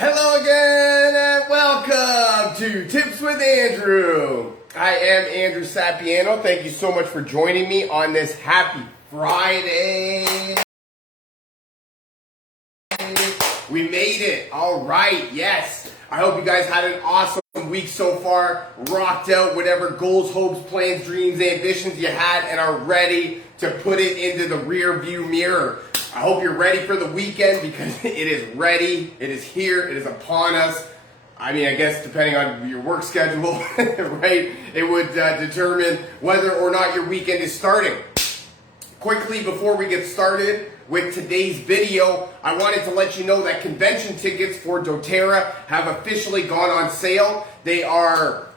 Hello again and welcome to Tips with Andrew. I am Andrew Sapiano. Thank you so much for joining me on this happy Friday. We made it. All right. Yes. I hope you guys had an awesome week so far. Rocked out whatever goals, hopes, plans, dreams, ambitions you had and are ready to put it into the rear view mirror. I hope you're ready for the weekend because it is ready. It is here. It is upon us. I mean, I guess depending on your work schedule, right, it would determine whether or not your weekend is starting. Quickly, before we get started with today's video, I wanted to let you know that convention tickets for doTERRA have officially gone on sale. They are,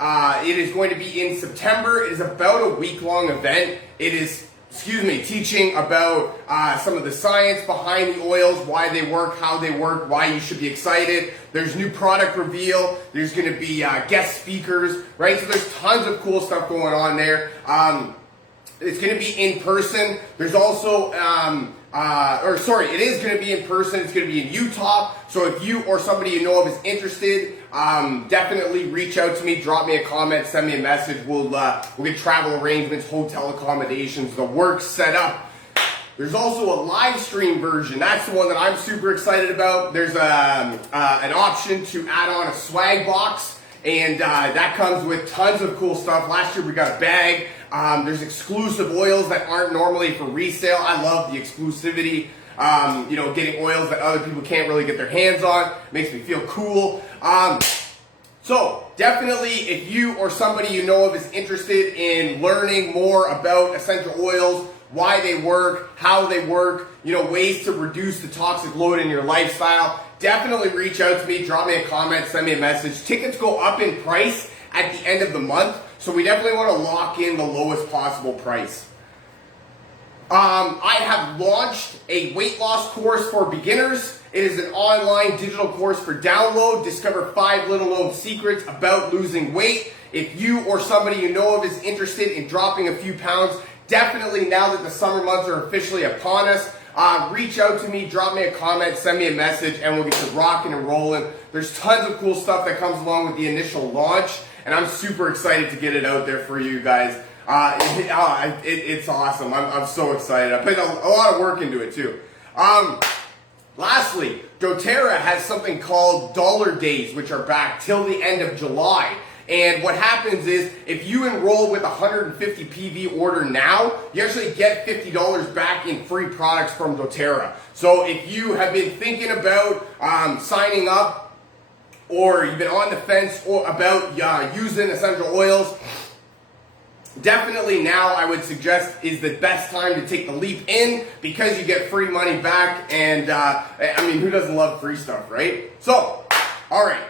it is going to be in September. It is about a week-long event. It is teaching about some of the science behind the oils, why they work, how they work, why you should be excited. There's new product reveal. There's going to be guest speakers, right? So there's tons of cool stuff going on there. It's going to be in person. There's also, it is going to be in person. It's going to be in Utah. So if you or somebody you know of is interested, definitely reach out to me, drop me a comment, send me a message. We'll get travel arrangements, hotel accommodations, the work set up. There's also a live stream version. That's the one that I'm super excited about. There's an option to add on a swag box, and that comes with tons of cool stuff. Last year we got a bag. There's exclusive oils that aren't normally for resale. I love the exclusivity. Getting oils that other people can't really get their hands on. Makes me feel cool. So definitely, if you or somebody you know of is interested in learning more about essential oils, why they work, how they work, ways to reduce the toxic load in your lifestyle, definitely reach out to me, drop me a comment, send me a message. Tickets go up in price at the end of the month, so we definitely want to lock in the lowest possible price. I have launched a weight loss course for beginners. It is an online digital course for download. Discover 5 little known secrets about losing weight. If you or somebody you know of is interested in dropping a few pounds, definitely now that the summer months are officially upon us, reach out to me, drop me a comment, send me a message, and we'll get you rocking and rolling. There's tons of cool stuff that comes along with the initial launch, and I'm super excited to get it out there for you guys. It's awesome. I'm so excited. I put a lot of work into it too. Lastly, doTERRA has something called Dollar Days, which are back till the end of July. And what happens is, if you enroll with a 150 PV order now, you actually get $50 back in free products from doTERRA. So if you have been thinking about signing up, or you've been on the fence about using essential oils, definitely now I would suggest is the best time to take the leap in, because you get free money back, and who doesn't love free stuff, right? So, all right.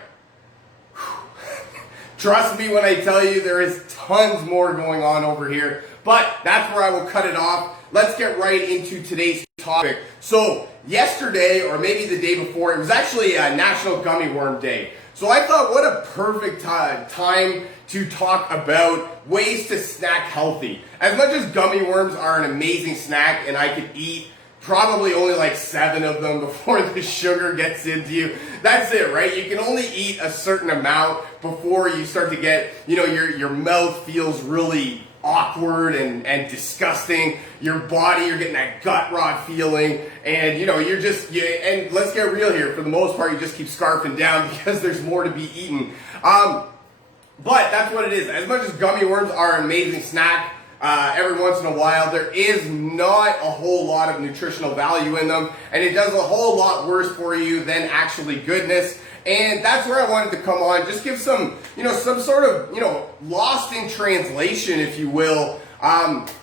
Trust me when I tell you there is tons more going on over here, but that's where I will cut it off. Let's get right into today's topic. So yesterday, or maybe the day before, it was actually National Gummy Worm Day. So I thought, what a perfect time to talk about ways to snack healthy. As much as gummy worms are an amazing snack, and I could eat probably only like 7 of them before the sugar gets into you. That's it, right? You can only eat a certain amount before you start to get, your mouth feels really awkward and disgusting. Your body, you're getting that gut rot feeling, and and let's get real here. For the most part, you just keep scarfing down because there's more to be eaten. But that's what it is. As much as gummy worms are an amazing snack, every once in a while, there is not a whole lot of nutritional value in them, and it does a whole lot worse for you than actually goodness. And that's where I wanted to come on, just give some, some sort of, lost in translation, if you will,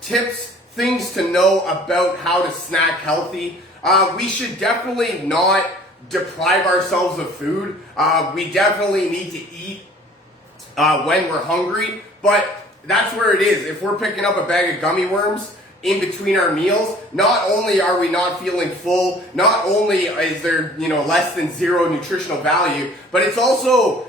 tips, things to know about how to snack healthy. We should definitely not deprive ourselves of food. We definitely need to eat when we're hungry, but that's where it is. If we're picking up a bag of gummy worms in between our meals, not only are we not feeling full, not only is there, less than 0 nutritional value, but it's also,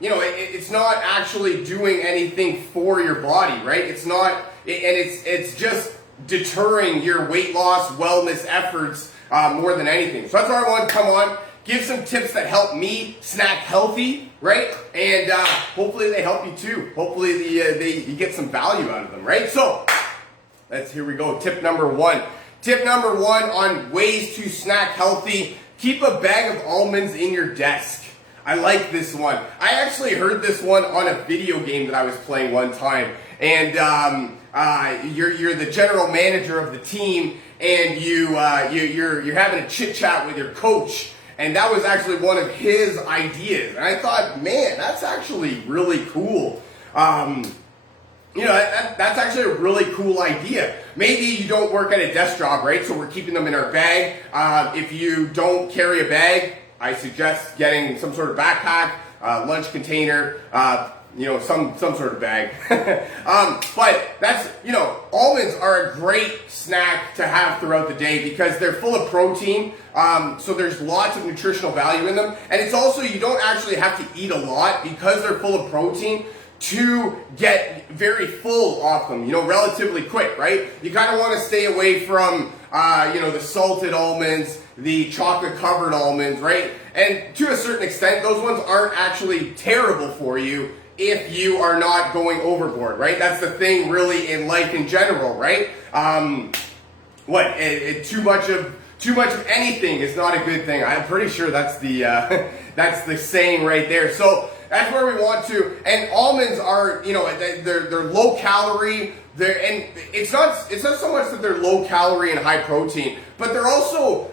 it's not actually doing anything for your body, right? It's not, and it's just deterring your weight loss, wellness efforts more than anything. So that's why I want to come on, give some tips that help me snack healthy, right? And hopefully they help you too. Hopefully you get some value out of them, right? So here we go. Tip number one. Tip number one on ways to snack healthy. Keep a bag of almonds in your desk. I like this one. I actually heard this one on a video game that I was playing one time. And you're the general manager of the team, and you're having a chit chat with your coach. And that was actually one of his ideas. And I thought, man, that's actually really cool. That's actually a really cool idea. Maybe you don't work at a desk job, right? So we're keeping them in our bag. If you don't carry a bag, I suggest getting some sort of backpack, lunch container, some sort of bag. But that's, almonds are a great snack to have throughout the day because they're full of protein. So there's lots of nutritional value in them. And it's also, you don't actually have to eat a lot because they're full of protein to get very full off them, relatively quick, right? You kind of want to stay away from, the salted almonds, the chocolate covered almonds, right? And to a certain extent, those ones aren't actually terrible for you if you are not going overboard, right? That's the thing really in life in general, right? Too much of anything is not a good thing. I'm pretty sure that's the that's the saying right there. So that's where we want to. And almonds are, they're low calorie. And it's not so much that they're low calorie and high protein, but they're also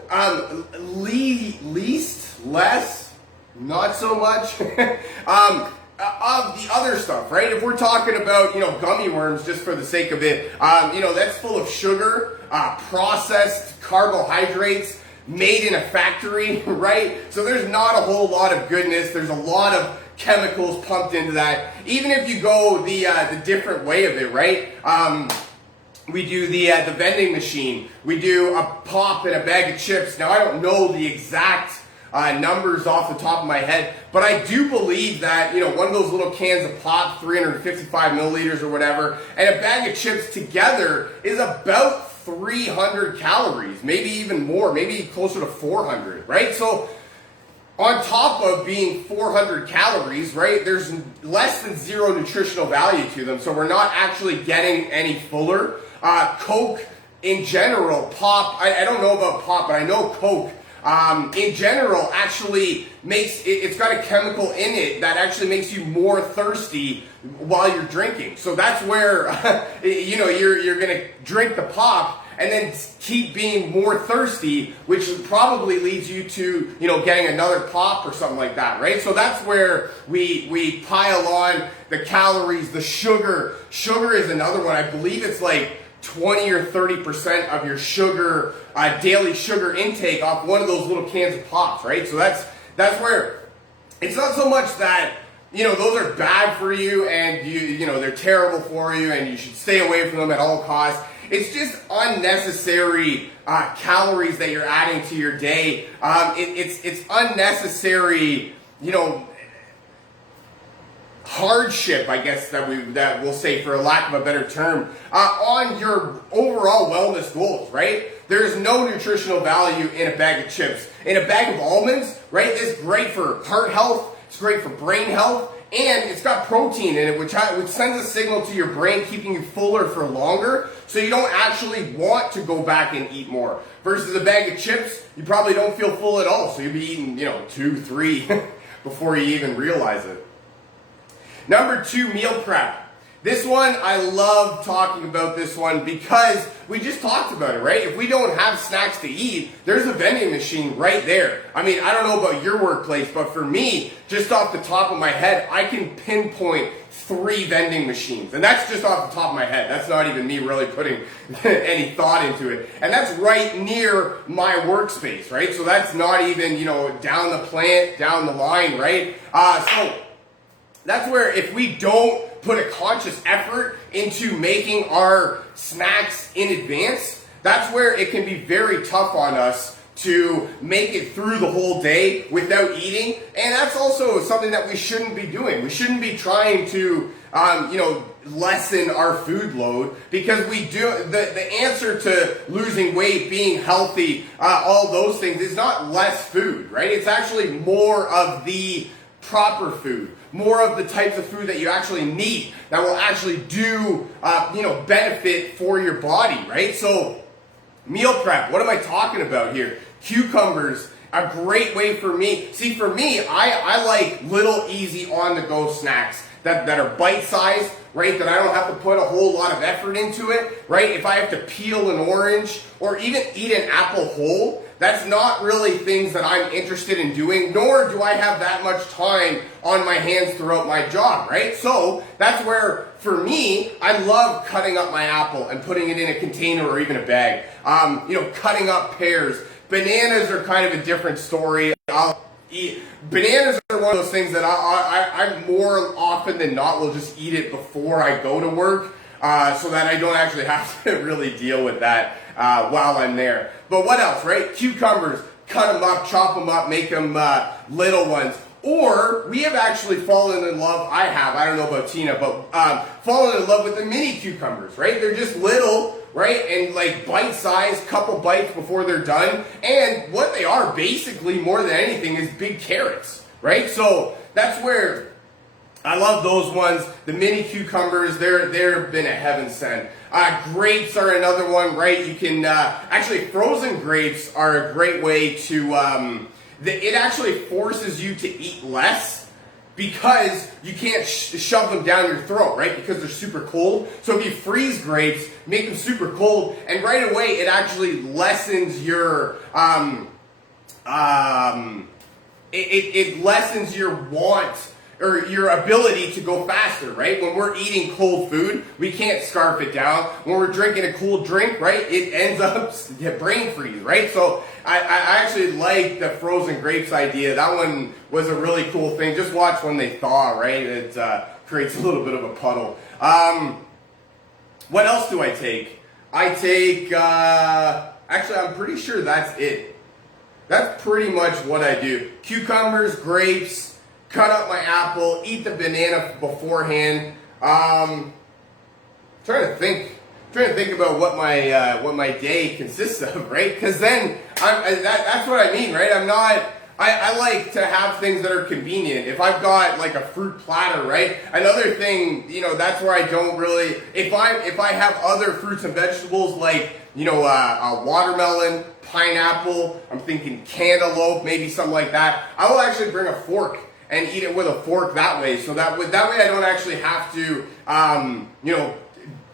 less, not so much of the other stuff, right? If we're talking about, gummy worms, just for the sake of it, that's full of sugar, processed carbohydrates, made in a factory, right? So there's not a whole lot of goodness. There's a lot of chemicals pumped into that. Even if you go the different way of it, right? We do the vending machine. We do a pop and a bag of chips. Now I don't know the exact numbers off the top of my head, but I do believe that, one of those little cans of pop, 355 milliliters or whatever, and a bag of chips together is about 300 calories, maybe even more, maybe closer to 400, right? So on top of being 400 calories, right, there's less than zero nutritional value to them, so we're not actually getting any fuller. Coke in general, pop, I don't know about pop, but I know Coke in general actually it's got a chemical in it that actually makes you more thirsty while you're drinking. So that's where, you're going to drink the pop and then keep being more thirsty, which probably leads you to, getting another pop or something like that, right? So that's where we pile on the calories, the sugar. Sugar is another one. I believe it's like 20 or 30% of your sugar, daily sugar intake off one of those little cans of pops, right? So that's where it's not so much that, those are bad for you and they're terrible for you and you should stay away from them at all costs. It's just unnecessary calories that you're adding to your day. It's unnecessary, hardship, I guess that we'll say, for a lack of a better term, on your overall wellness goals, right? There's no nutritional value in a bag of chips. In a bag of almonds, right, it's great for heart health, it's great for brain health, and it's got protein in it, which sends a signal to your brain, keeping you fuller for longer, so you don't actually want to go back and eat more. Versus a bag of chips, you probably don't feel full at all, so you'll be eating, 2, 3 before you even realize it. Number 2, meal prep. This one, I love talking about this one because we just talked about it, right? If we don't have snacks to eat, there's a vending machine right there. I mean, I don't know about your workplace, but for me, just off the top of my head, I can pinpoint 3 vending machines. And that's just off the top of my head. That's not even me really putting any thought into it. And that's right near my workspace, right? So that's not even, down the plant, down the line, right? So that's where if we don't put a conscious effort into making our snacks in advance, that's where it can be very tough on us to make it through the whole day without eating. And that's also something that we shouldn't be doing. We shouldn't be trying to, lessen our food load, because we do, the answer to losing weight, being healthy, all those things is not less food, right? It's actually more of the proper food, more of the types of food that you actually need, that will actually do, benefit for your body, right? So meal prep, what am I talking about here? Cucumbers, a great way for me. See, for me, I like little easy on-the-go snacks that are bite-sized, right? That I don't have to put a whole lot of effort into it, right? If I have to peel an orange or even eat an apple whole, that's not really things that I'm interested in doing, nor do I have that much time on my hands throughout my job, right? So that's where, for me, I love cutting up my apple and putting it in a container or even a bag. Cutting up pears. Bananas are kind of a different story. Bananas are one of those things that I more often than not will just eat it before I go to work, so that I don't actually have to really deal with that while I'm there. But what else, right? Cucumbers, cut them up, chop them up, make them little ones. Or we have actually fallen in love, I don't know about Tina, but fallen in love with the mini cucumbers, right? They're just little, right? And like bite-sized, couple bites before they're done. And what they are basically more than anything is big carrots, right? So that's where I love those ones. The mini cucumbers, they're been a heaven sent. Grapes are another one, right? You can, actually frozen grapes are a great way to, it actually forces you to eat less, because you can't shove them down your throat, right? Because they're super cold. So if you freeze grapes, make them super cold, and right away it actually lessens your, it lessens your want or your ability to go faster, right? When we're eating cold food, we can't scarf it down. When we're drinking a cool drink, right, it ends up brain freeze, right? So I actually like the frozen grapes idea. That one was a really cool thing. Just watch when they thaw, right? It creates a little bit of a puddle. What else do I take? I take, actually I'm pretty sure that's it. That's pretty much what I do. Cucumbers, grapes, cut up my apple, eat the banana beforehand. Trying to think about what my day consists of, right? Because then that's what I mean, right? I like to have things that are convenient. If I've got like a fruit platter, right? Another thing, that's where I don't really. If I have other fruits and vegetables like a watermelon, pineapple, I'm thinking cantaloupe, maybe something like that, I will actually bring a fork and eat it with a fork that way. So that way I don't actually have to,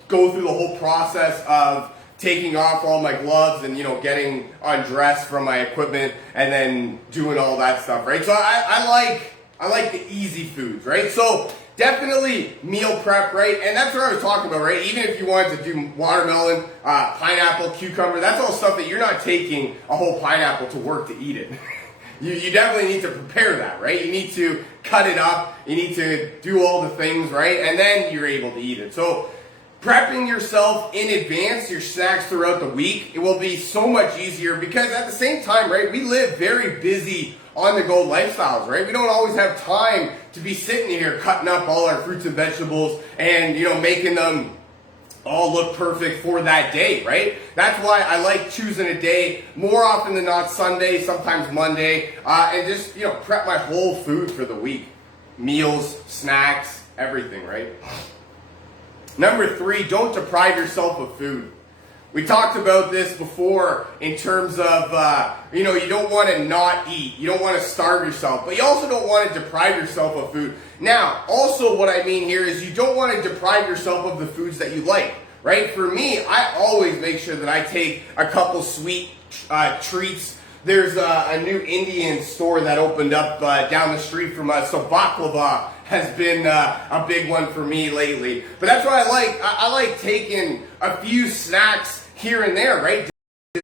go through the whole process of taking off all my gloves and, getting undressed from my equipment and then doing all that stuff, right? So I like the easy foods, right? So definitely meal prep, right? And that's what I was talking about, right? Even if you wanted to do watermelon, pineapple, cucumber, that's all stuff that you're not taking a whole pineapple to work to eat it. You definitely need to prepare that, right? You need to cut it up. You need to do all the things, right? And then you're able to eat it. So prepping yourself in advance, your snacks throughout the week, it will be so much easier, because at the same time, right, we live very busy on-the-go lifestyles, right? We don't always have time to be sitting here cutting up all our fruits and vegetables and, making them all look perfect for that day, right? That's why I like choosing a day, more often than not Sunday, sometimes Monday, and just, prep my whole food for the week. Meals, snacks, everything, right? Number 3, don't deprive yourself of food. We talked about this before in terms of, you don't want to not eat. You don't want to starve yourself, but you also don't want to deprive yourself of food. Now, also what I mean here is you don't want to deprive yourself of the foods that you like, right? For me, I always make sure that I take a couple sweet treats. There's a new Indian store that opened up down the street from us, so baklava has been a big one for me lately. But that's what I like. I like taking a few snacks here and there, right?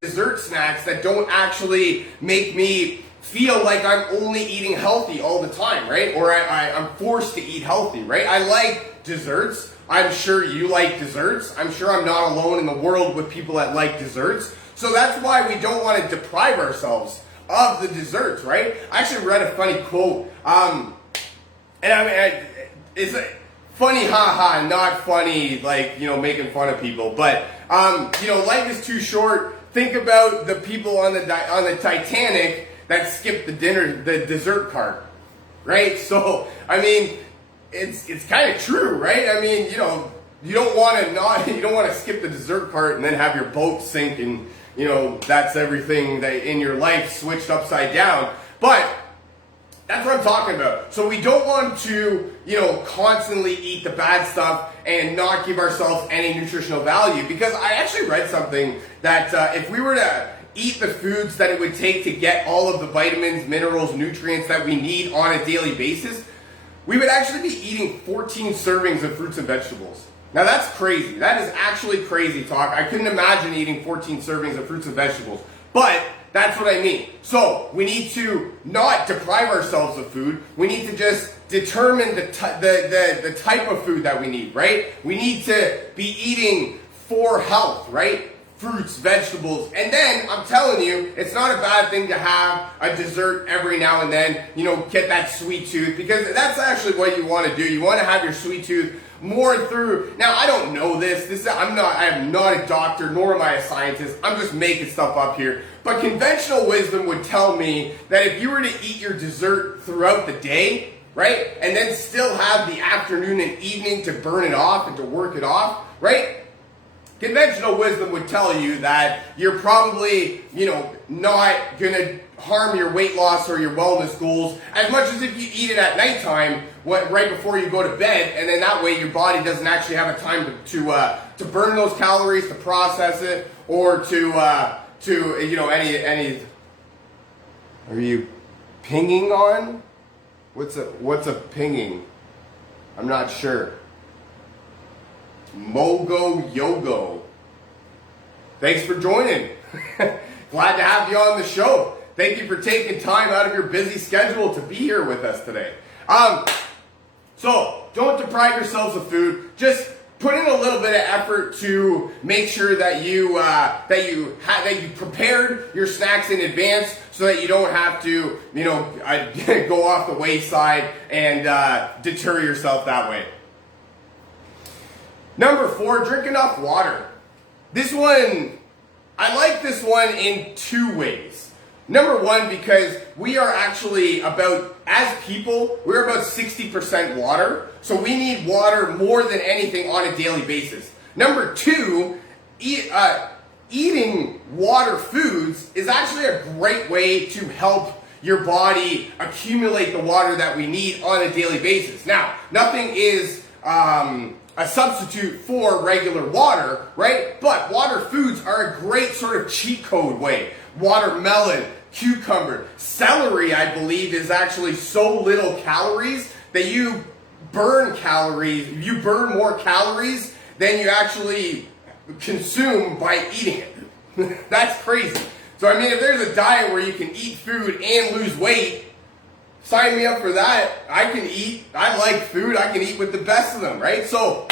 Dessert snacks that don't actually make me feel like I'm only eating healthy all the time, right? Or I'm forced to eat healthy, right? I like desserts. I'm sure you like desserts. I'm sure I'm not alone in the world with people that like desserts. So that's why we don't want to deprive ourselves of the desserts, right? I actually read a funny quote. And I mean, funny, haha, not funny, like, making fun of people. But, life is too short. Think about the people on the Titanic that skipped the dessert cart, right? So, I mean, it's kind of true, right? I mean, you don't want to skip the dessert cart and then have your boat sink and, that's everything that in your life switched upside down. But that's what I'm talking about. So we don't want to, constantly eat the bad stuff and not give ourselves any nutritional value. Because I actually read something that if we were to eat the foods that it would take to get all of the vitamins, minerals, nutrients that we need on a daily basis, we would actually be eating 14 servings of fruits and vegetables. Now that's crazy. That is actually crazy talk. I couldn't imagine eating 14 servings of fruits and vegetables. But that's what I mean. So we need to not deprive ourselves of food. We need to just determine the type of food that we need, right? We need to be eating for health, right? Fruits, vegetables, and then I'm telling you, it's not a bad thing to have a dessert every now and then, get that sweet tooth, because that's actually what you want to do. You want to have your sweet tooth more through. Now, I don't know this. I am not a doctor, nor am I a scientist. I'm just making stuff up here. But conventional wisdom would tell me that if you were to eat your dessert throughout the day, right, and then still have the afternoon and evening to burn it off and to work it off, right? Conventional wisdom would tell you that you're probably, not going to harm your weight loss or your wellness goals as much as if you eat it at nighttime, right before you go to bed, and then that way your body doesn't actually have a time to burn those calories, to process it, or to any. Are you pinging on? What's a pinging? I'm not sure. Mogo Yogo. Thanks for joining. Glad to have you on the show. Thank you for taking time out of your busy schedule to be here with us today. So don't deprive yourselves of food. Just put in a little bit of effort to make sure that you prepared your snacks in advance, so that you don't have to go off the wayside and deter yourself that way. Number 4, drink enough water. This one, I like this one in 2 ways. Number 1, because we are actually as people, we're about 60% water. So we need water more than anything on a daily basis. Number 2, eating water foods is actually a great way to help your body accumulate the water that we need on a daily basis. Now, nothing is a substitute for regular water, right? But water foods are a great sort of cheat code way. Watermelon, cucumber, celery, I believe, is actually so little calories that you burn calories. You burn more calories than you actually consume by eating it. That's crazy. So I mean, if there's a diet where you can eat food and lose weight, sign me up for that. I can eat. I like food. I can eat with the best of them, right? So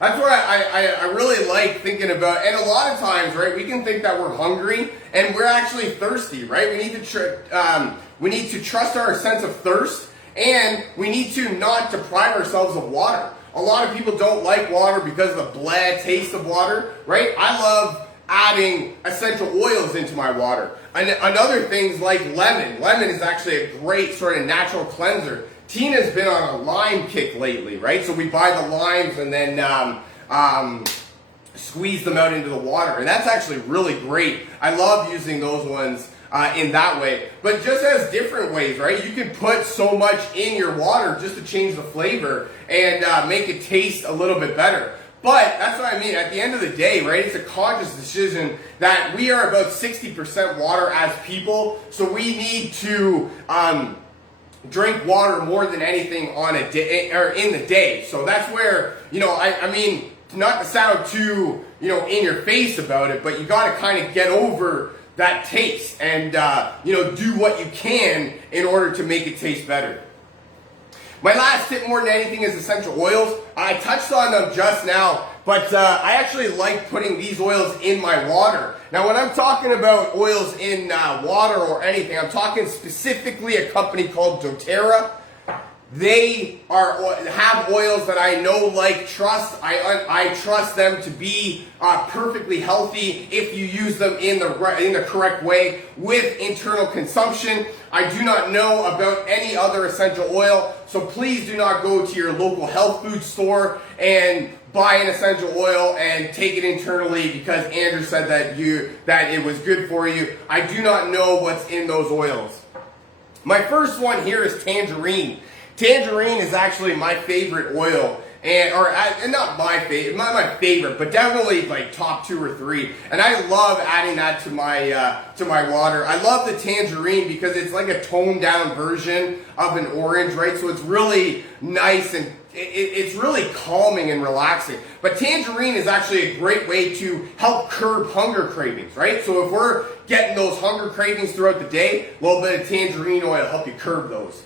that's what I really like thinking about. And a lot of times, right, we can think that we're hungry and we're actually thirsty, right? We need to trust our sense of thirst, and we need to not deprive ourselves of water. A lot of people don't like water because of the bland taste of water, right? I love adding essential oils into my water. And other things like lemon. Lemon is actually a great sort of natural cleanser. Tina's been on a lime kick lately, right? So we buy the limes and then squeeze them out into the water. And that's actually really great. I love using those ones in that way. But just as different ways, right? You can put so much in your water just to change the flavor and make it taste a little bit better. But that's what I mean. At the end of the day, right, it's a conscious decision that we are about 60% water as people. So we need to drink water more than anything on a day or in the day. So that's where, I mean, not to sound too, in your face about it, but you got to kind of get over that taste and, do what you can in order to make it taste better. My last tip more than anything is essential oils. I touched on them just now, but I actually like putting these oils in my water. Now, when I'm talking about oils in water or anything, I'm talking specifically a company called doTERRA. They have oils that I know, like, trust. I trust them to be perfectly healthy if you use them in the correct way with internal consumption. I do not know about any other essential oil, so please do not go to your local health food store and buy an essential oil and take it internally because Andrew said that it was good for you. I do not know what's in those oils. My first one here is tangerine. Tangerine is actually my favorite oil, and not my favorite, but definitely like top 2 or 3. And I love adding that to my water. I love the tangerine because it's like a toned down version of an orange, right? So it's really nice and it's really calming and relaxing. But tangerine is actually a great way to help curb hunger cravings, right? So if we're getting those hunger cravings throughout the day, a little bit of tangerine oil will help you curb those.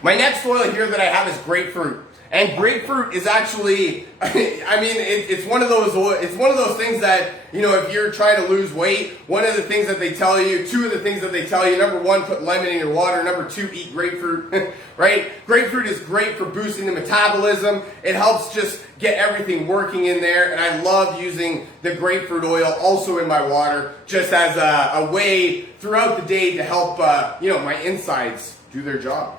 My next oil here that I have is grapefruit. And grapefruit is actually, I mean, it's one of those things that, you know, if you're trying to lose weight, one of the things that they tell you, 2 of the things that they tell you, number 1, put lemon in your water, number 2, eat grapefruit, right? Grapefruit is great for boosting the metabolism. It helps just get everything working in there, and I love using the grapefruit oil also in my water just as a way throughout the day to help, you know, my insides do their job.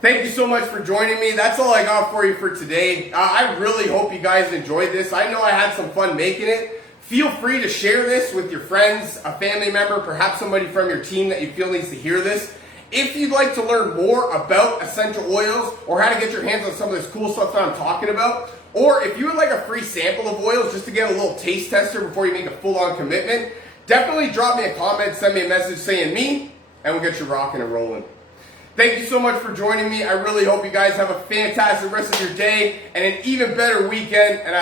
Thank you so much for joining me. That's all I got for you for today. I really hope you guys enjoyed this. I know I had some fun making it. Feel free to share this with your friends, a family member, perhaps somebody from your team that you feel needs to hear this. If you'd like to learn more about essential oils or how to get your hands on some of this cool stuff that I'm talking about, or if you would like a free sample of oils just to get a little taste tester before you make a full-on commitment, definitely drop me a comment, send me a message saying me, and we'll get you rocking and rolling. Thank you so much for joining me. I really hope you guys have a fantastic rest of your day and an even better weekend. And